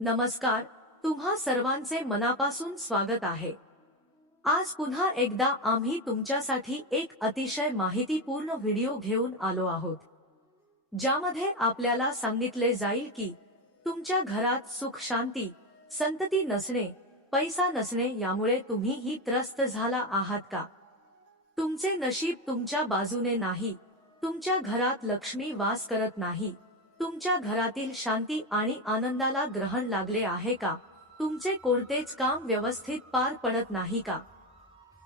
नमस्कार, तुम्हा सर्वांचे मनापासून स्वागत आहे। आज पुन्हा एकदा आम्ही तुमच्यासाठी एक अतिशय माहितीपूर्ण व्हिडिओ घेऊन आलो आहोत, ज्यामध्ये आपल्याला सांगितले जाईल की तुमच्या घरात सुख शांती, संतती नसणे, पैसा नसणे यामुळे तुम्ही ही त्रस्त झाला आहात का? तुमचे नशीब तुमच्या बाजूने नाही, तुमच्या घरात लक्ष्मी वास करत नाही, तुमच्या घरातील शांती आणि आनंदाला ग्रहण लागले आहे का? तुमचे कोणतेच काम व्यवस्थित पार पडत नाही का?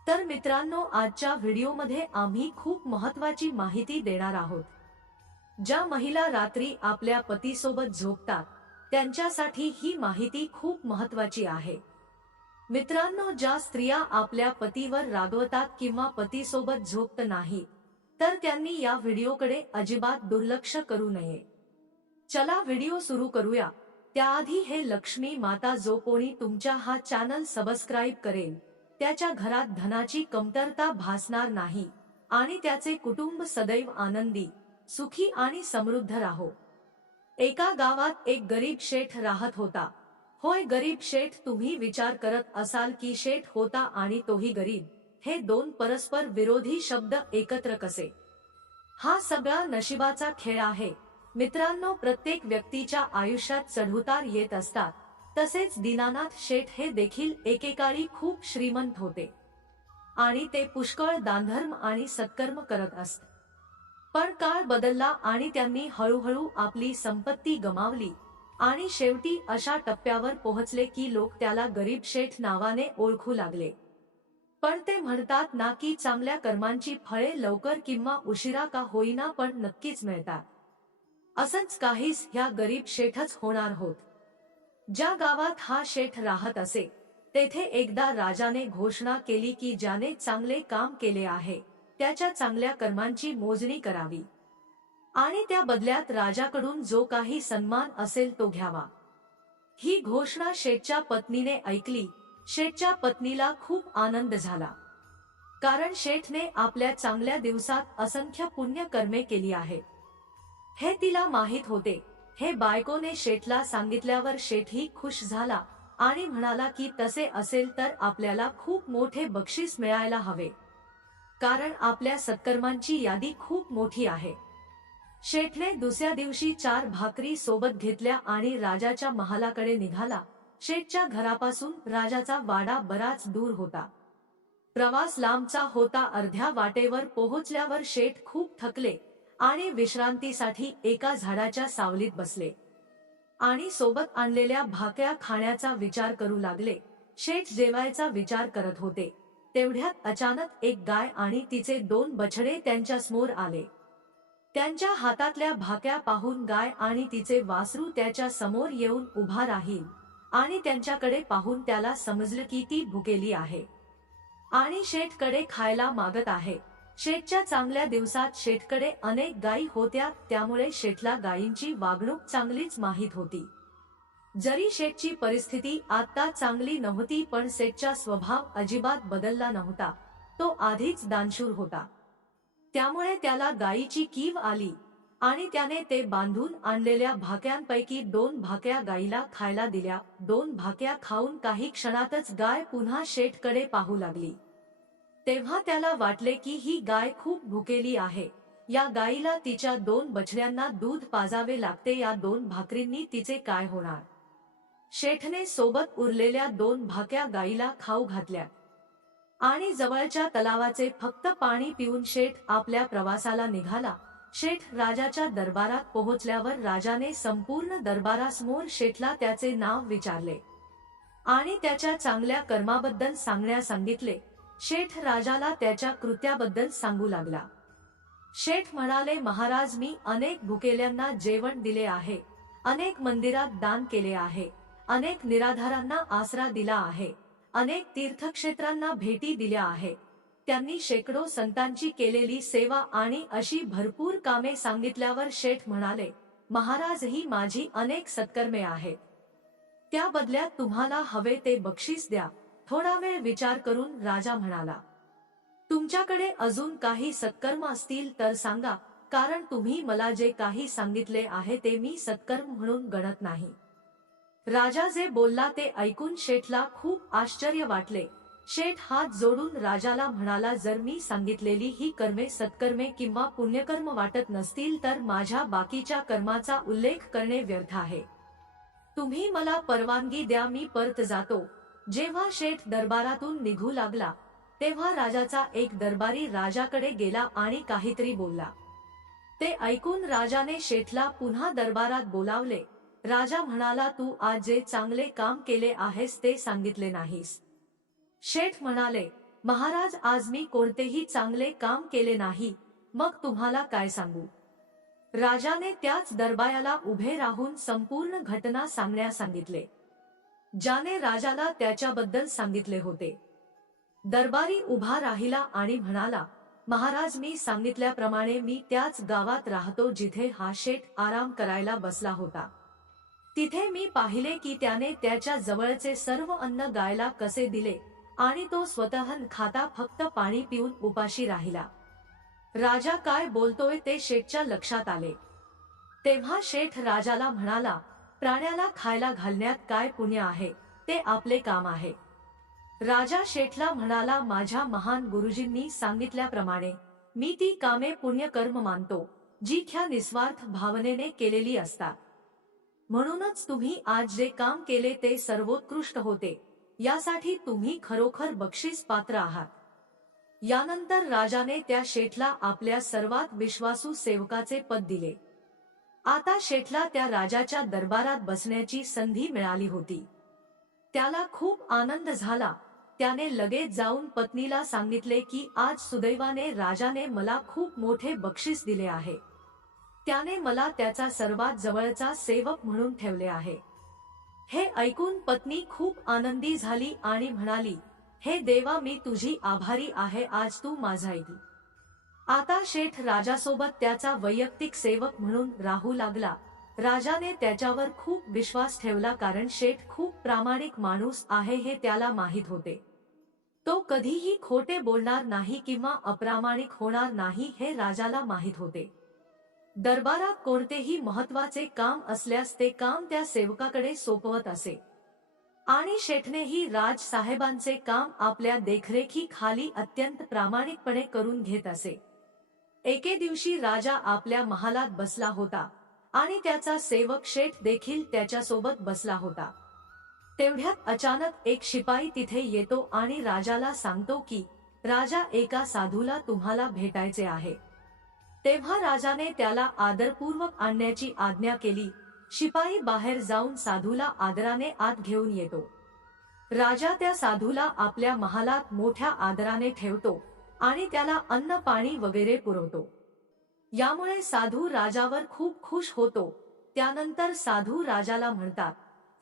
तर मित्रांनो, आजच्या व्हिडिओमध्ये आम्ही खूप महत्त्वाची माहिती देणार आहोत। ज्या महिला रात्री आपल्या पतीसोबत झोपतात त्यांच्यासाठी ही माहिती खूप महत्त्वाची आहे। मित्रांनो, ज्या स्त्रिया आपल्या पतीवर रागवतात किंवा पतीसोबत झोपत नाही, तर त्यांनी या व्हिडिओकडे अजिबात दुर्लक्ष करू नये। चला व्हिडिओ सुरू करूया। त्याआधी हे लक्ष्मी माता जो कोणी तुमच्या हा चॅनल सबस्क्राइब करेल, त्याच्या घरात धनाची कमतरता भासणार नाही आणि त्याचे कुटुंब सदैव आनंदी, सुखी आणि समृद्ध राहो। एका गावात एक गरीब शेठ राहत होता। होय, गरीब शेठ। तुम्ही विचार करत असाल की शेठ होता आणि तोही गरीब, हे दोन परस्पर विरोधी शब्द एकत्र कसे? हा सगळा नशिबाचा खेळ आहे मित्रांनो। प्रत्येक व्यक्तीच्या आयुष्यात चढउतार येत असतात। तसेच दीनानाथ शेठ हे देखील एकेकाळी खूप श्रीमंत होते आणि ते पुष्कळ दानधर्म आणि सत्कर्म करत असत। पण काळ बदलला आणि त्यांनी हळूहळू आपली संपत्ती गमावली आणि शेवटी अशा टप्प्यावर पोहोचले की लोक त्याला गरीब शेठ नावाने ओळखू लागले। पण ते म्हणतात ना की चांगल्या कर्मांची फळे लवकर किंवा उशिरा का होईना पण नक्कीच मिळतात। असंच काहीच ह्या गरीब शेठच होणार होत। ज्या गावात हा शेठ राहत असे, तेथे एकदा राजाने घोषणा केली की ज्याने चांगले काम केले आहे त्याच्या चांगल्या कर्मांची मोजणी करावी आणि त्या बदल्यात राजाकडून जो काही सन्मान असेल तो घ्यावा। ही घोषणा शेठच्या पत्नीने ऐकली। शेठच्या पत्नीला खूप आनंद झाला, कारण शेठने आपल्या चांगल्या दिवसात असंख्य पुण्य कर्मे केली आहेत हे तिला माहित होते। हे बायकोने शेठला सांगितल्यावर शेठही खुश झाला आणि म्हणाला की तसे असेल तर आपल्याला खूप मोठे बक्षीस मिळायला हवे, कारण आपल्या सत्कर्मांची यादी खूप मोठी आहे। शेठने दुसऱ्या दिवशी 4 भाकरी सोबत घेतल्या आणि राजाच्या महालाकडे निघाला। शेठच्या घरापासून राजाचा वाडा बराच दूर होता। प्रवास लांबचा होता। अर्ध्या वाटेवर पोहोचल्यावर शेठ खूप थकले आणि विश्रांतीसाठी एका झाडाच्या सावलीत बसले आणि सोबत आणलेल्या भाकऱ्या खाण्याचा विचार करू लागले। शेठ जेवायचा विचार करत होते, तेवढ्यात अचानक एक गाय आणि तिचे 2 बछडे त्यांच्या समोर आले। त्यांच्या हातातल्या भाकऱ्या पाहून गाय आणि तिचे वासरू त्याच्या समोर येऊन उभा राहील आणि त्यांच्याकडे पाहून त्याला समजलं की ती भुकेली आहे आणि शेठकडे खायला मागत आहे। शेठच्या चांगल्या दिवसात शेठकडे अनेक गायी होत्या, त्यामुळे शेठला गायींची वागणूक चांगलीच माहीत होती। जरी शेठची परिस्थिती आता चांगली नव्हती, पण शेठचा स्वभाव अजिबात बदलला नव्हता। तो आधीच दानशूर होता, त्यामुळे त्याला गायीची कीव आली आणि त्याने ते बांधून आणलेल्या भाक्यांपैकी 2 भाक्या गायीला खायला दिल्या। 2 भाक्या खाऊन काही क्षणातच गाय पुन्हा शेठकडे पाहू लागली। तेव्हा त्याला वाटले की ही गाय खूप भुकेली आहे, या गायीला तिच्या 2 बछड्यांना दूध पाजावे लागते, या 2 भाकरींनी तिचे काय होणार? शेठने सोबत उरलेल्या 2 भाक्या गायीला खाऊ घातल्या आणि जवळच्या तलावाचे फक्त पाणी पिऊन शेठ आपल्या प्रवासाला निघाला। शेठ राजाच्या दरबारात पोहोचल्यावर राजाने संपूर्ण दरबारासमोर शेठला त्याचे नाव विचारले आणि त्याच्या चांगल्या कर्माबद्दल सांगण्यास सांगितले। शेठ राजाला त्याच्या कृत्याबद्दल सांगू लागला। शेठ म्हणाले, महाराज, मी अनेक भुकेल्यांना जेवण दिले आहे, अनेक मंदिरात दान केले आहे, अनेक निराधारांना आसरा दिला आहे, अनेक तीर्थक्षेत्रांना भेटी दिल्या आहेत। त्यांनी शेकडो संतांची केलेली सेवा आणि अशी भरपूर कामे सांगितल्यावर शेठ म्हणाले, महाराज, ही माझी अनेक सत्कर्मे आहेत, त्या बदल्यात तुम्हाला हवे ते बक्षीस द्या। थोडा वेळ विचार करून राजा म्हणाला, तुमच्याकडे अजून काही सत्कर्म असतील तर सांगा, कारण तुम्ही मला जे काही सांगितले आहे ते मी सत्कर्म म्हणून गणत नाही। राजा जे बोलला ते ऐकून शेठला खूप आश्चर्य वाटले. शेठ हात जोडून राजाला म्हणाला, जर मी सांगितलेली ही कर्मे सत्कर्मे किंवा पुण्यकर्म वाटत नसतील तर माझ्या बाकीच्या कर्माचा उल्लेख करणे व्यर्थ आहे. तुम्ही मला परवानगी द्या, मी परत जातो. जेव्हा शेठ दरबारातून निघू लागला तेव्हा राजाचा एक दरबारी राजाकडे गेला आणि काहीतरी बोलला. ते ऐकून राजाने शेठला पुन्हा दरबारात बोलावले. राजा म्हणाला, तू आज जे चांगले काम केले आहेस ते सांगितले नाहीस. शेठ म्हणाले, महाराज आज मी कोणतेही चांगले काम केले नाही, मग तुम्हाला काय सांगू. राजाने त्याच दरबाराला उभे राहून संपूर्ण घटना सांगण्यास सांगितले, ज्याने राजाला त्याच्याबद्दल सांगितले होते. दरबारी उभा राहिला आणि म्हणाला, महाराज मी सांगितल्याप्रमाणे मी त्याच गावात राहतो जिथे हा शेठ आराम करायला बसला होता. तिथे मी पाहिले की त्याने त्याच्या जवळचे सर्व अन्न गायला कसे दिले आणि तो स्वतः न खाता फक्त पाणी पिऊन उपाशी राहिला. राजा काय बोलतोय ते शेठच्या लक्षात आले. तेव्हा शेठ राजाला म्हणाला, प्राण्याला खायला घालण्यात काय पुण्य आहे, ते आपले काम आहे. राजा शेठला म्हणाला, माझ्या महान गुरुजींनी सांगितल्याप्रमाणे मी ती कामे पुण्यकर्म मानतो जी ख्या निस्वार्थ भावनेने केलेली असतात. म्हणूनच तुम्ही आज जे काम केले ते सर्वोत्कृष्ट होते, यासाठी तुम्ही खरोखर बक्षीस पात्र आहात. यानंतर राजाने त्या शेठला आपल्या सर्वात विश्वासू सेवकाचे पद दिले. आता शेठला त्या राजाच्या दरबारात बसण्याची संधी मिळाली होती. त्याला खूप आनंद झाला. त्याने लगेच जाऊन पत्नीला सांगितले की आज सुदैवाने राजाने मला खूप मोठे बक्षीस दिले आहे. त्याने मला त्याचा सर्वात जवळचा सेवक म्हणून ठेवले आहे. हे ऐकून पत्नी खूप आनंदी झाली आणि म्हणाली, हे देवा, मी तुझी आभारी आहे, आज तू माझा ऐक. आता शेठ राजासोबत त्याचा वैयक्तिक सेवक म्हणून राहू लागला. राजाने त्याच्यावर खूप विश्वास ठेवला कारण शेठ खूप प्रामाणिक माणूस आहे हे त्याला माहीत होते. तो कधीही खोटे बोलणार नाही किंवा अप्रामाणिक होणार नाही हे राजाला माहीत होते. दरबारात कोणतेही महत्वाचे काम असल्यास ते काम त्या सेवकाकडे सोपवत असे आणि शेठनेही राजसाहेबांचे काम आपल्या देखरेखीखाली अत्यंत प्रामाणिकपणे करून घेत असे. एके दिवशी राजा आपल्या महालात बसला होता आणि त्याचा सेवक शेठ देखील त्याच्यासोबत बसला होता. तेवढ्यात अचानक एक शिपाई तिथे येतो आणि राजाला सांगतो की राजा, एका साधूला तुम्हाला भेटायचे आहे. तेव्हा राजाने त्याला आदरपूर्वक आणण्याची आज्ञा केली. शिपाई बाहेर जाऊन साधूला आदराने आत घेऊन येतो. राजा त्या साधूला आपल्या महालात मोठ्या आदराने ठेवतो आणि त्याला अन्न पाणी वगैरे पुरवतो. यामुळे साधू राजावर खूप खुश होतो. त्यानंतर साधू राजाला म्हणतात,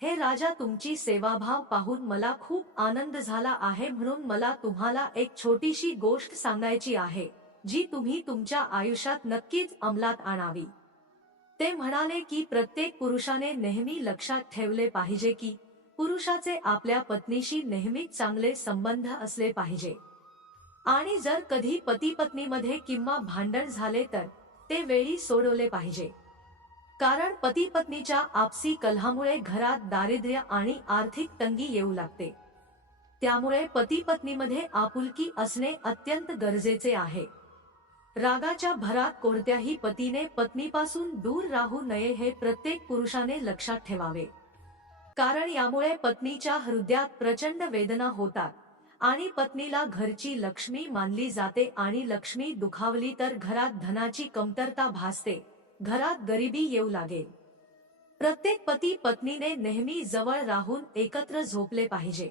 हे राजा, तुमची सेवाभाव पाहून मला खूप आनंद झाला आहे, म्हणून मला तुम्हाला एक छोटीशी गोष्ट सांगायची आहे जी तुम्ही तुमच्या आयुष्यात नक्कीच अंमलात आणावी. ते म्हणाले की प्रत्येक पुरुषाने नेहमी लक्षात ठेवले पाहिजे की पुरुषाचे आपल्या पत्नीशी नेहमीच चांगले संबंध असले पाहिजे आणि जर कधी पती पत्नीमध्ये किंवा भांडण झाले तर ते वेळी सोडवले पाहिजे. कारण पती पत्नीच्या आपसी कलहामुळे घरात दारिद्र्य आणि आर्थिक तंगी येऊ लागते. त्यामुळे पती पत्नीमध्ये आपुलकी असणे अत्यंत गरजेचे आहे. रागाच्या भरात कोणत्याही पतीने पत्नीपासून दूर राहू नये हे प्रत्येक पुरुषाने लक्षात ठेवावे. कारण यामुळे पत्नीच्या हृदयात प्रचंड वेदना होतात आणि पत्नीला घरची लक्ष्मी मानली जाते आणि लक्ष्मी दुखावली तर घरात धनाची कमतरता भासते, घरात गरिबी येऊ लागेल. प्रत्येक पती पत्नीने नेहमी जवळ राहून एकत्र झोपले पाहिजे.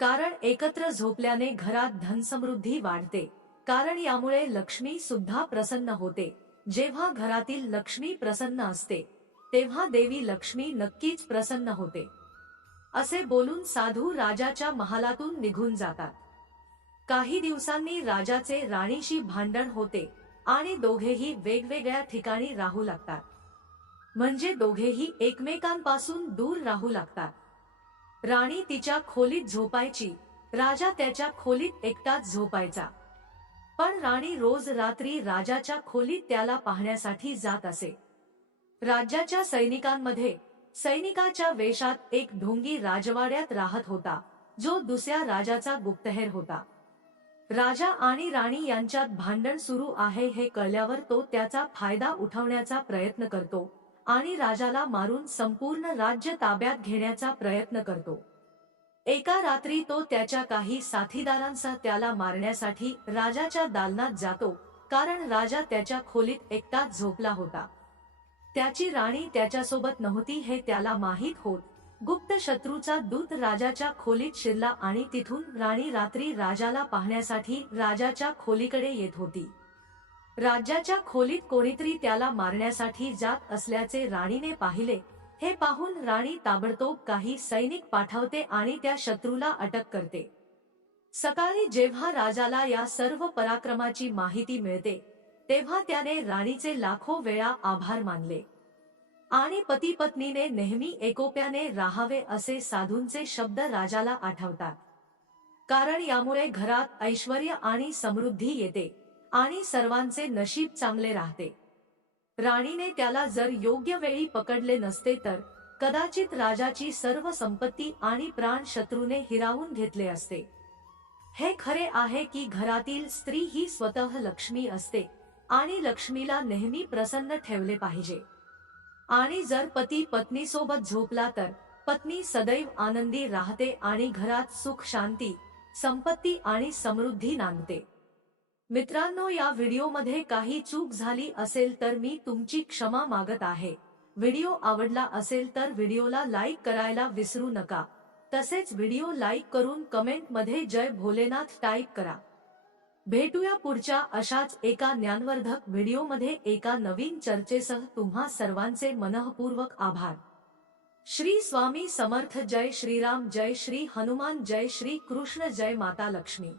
कारण एकत्र झोपल्याने घरात धनसमृद्धी वाढते. कारण यामुळे लक्ष्मी सुद्धा प्रसन्न होते. जेव्हा घरातील लक्ष्मी प्रसन्न असते तेव्हा देवी लक्ष्मी नक्कीच प्रसन्न होते. असे बोलून साधू राजाच्या महालातून निघून जातात. काही दिवसांनी राजाचे राणीशी भांडण होते आणि दोघेही वेगवेगळ्या ठिकाणी राहू लागतात. म्हणजे दोघेही एकमेकांपासून दूर राहू लागतात. राणी तिच्या खोलीत झोपायची, राजा त्याच्या खोलीत एकटाच झोपायचा. पण राणी रोज रात्री राजाच्या खोलीत त्याला पाहण्यासाठी जात असे. राज्याच्या सैनिकांमध्ये सैनिकाच्या वेशात एक ढोंगी राजवाड्यात राहत होता, जो दुसऱ्या राजाचा गुप्तहेर होता. राजा आणि राणी यांच्यात भांडण सुरू आहे हे कळल्यावर तो त्याचा फायदा उठवण्याचा प्रयत्न करतो आणि राजाला मारून संपूर्ण राज्य ताब्यात घेण्याचा प्रयत्न करतो. एका रात्री तो त्याच्या काही साथीदारांसह त्याला मारण्यासाठी राजाच्या दालनात जातो, कारण राजा त्याच्या खोलीत एकटाच झोपला होता. त्याची राणी त्याच्यासोबत नव्हती हे त्याला माहीत होत. गुप्त शत्रूचा दूत राजाच्या खोलीत शिरला आणि तिथून राणी रात्री राजाला पाहण्यासाठी राजाच्या खोलीकडे येत होती. राजाच्या खोलीत कोणीतरी त्याला मारण्यासाठी जात असल्याचे राणीने पाहिले. हे पाहून राणी ताबडतोब काही सैनिक पाठवते आणि त्या शत्रूला अटक करते. सकाळी जेव्हा राजाला या सर्व पराक्रमाची माहिती मिळते, तेव्हा त्याने राणीचे लाखो वेळा आभार मानले आणि पती पत्नीने नेहमी एकोप्याने राहावे असे साधूंचे शब्द राजाला आठवतात. कारण यामुळे घरात ऐश्वर्य आणि समृद्धी येते आणि सर्वांचे नशीब चांगले राहते. राणीने त्याला जर योग्य वेळी पकडले नसते तर कदाचित राजाची सर्व संपत्ती आणि प्राण शत्रूने हिरावून घेतले असते. हे खरे आहे की घरातील स्त्री ही स्वतः लक्ष्मी असते आणि लक्ष्मीला नेहमी प्रसन्न ठेवले पाहिजे. आणि जर पती पत्नीसोबत झोपला तर पत्नी सदैव आनंदी राहते आणि घरात सुख शांती, संपत्ती आणि समृद्धी नांदते. मित्रांनो, या व्हिडिओमध्ये काही चूक झाली असेल तर मी तुमची क्षमा मागत आहे. व्हिडिओ आवडला असेल तर व्हिडिओला लाईक करायला विसरू नका. तसेच व्हिडिओ लाईक करून कमेंटमध्ये जय भोलेनाथ टाईप करा. भेटूया पुढच्या अशाच एका ज्ञानवर्धक व्हिडिओमध्ये एका नवीन चर्चेसह. तुम्हा सर्वांचे मनःपूर्वक आभार. श्री स्वामी समर्थ. जय श्रीराम. जय श्री हनुमान. जय श्री कृष्ण. जय माता लक्ष्मी.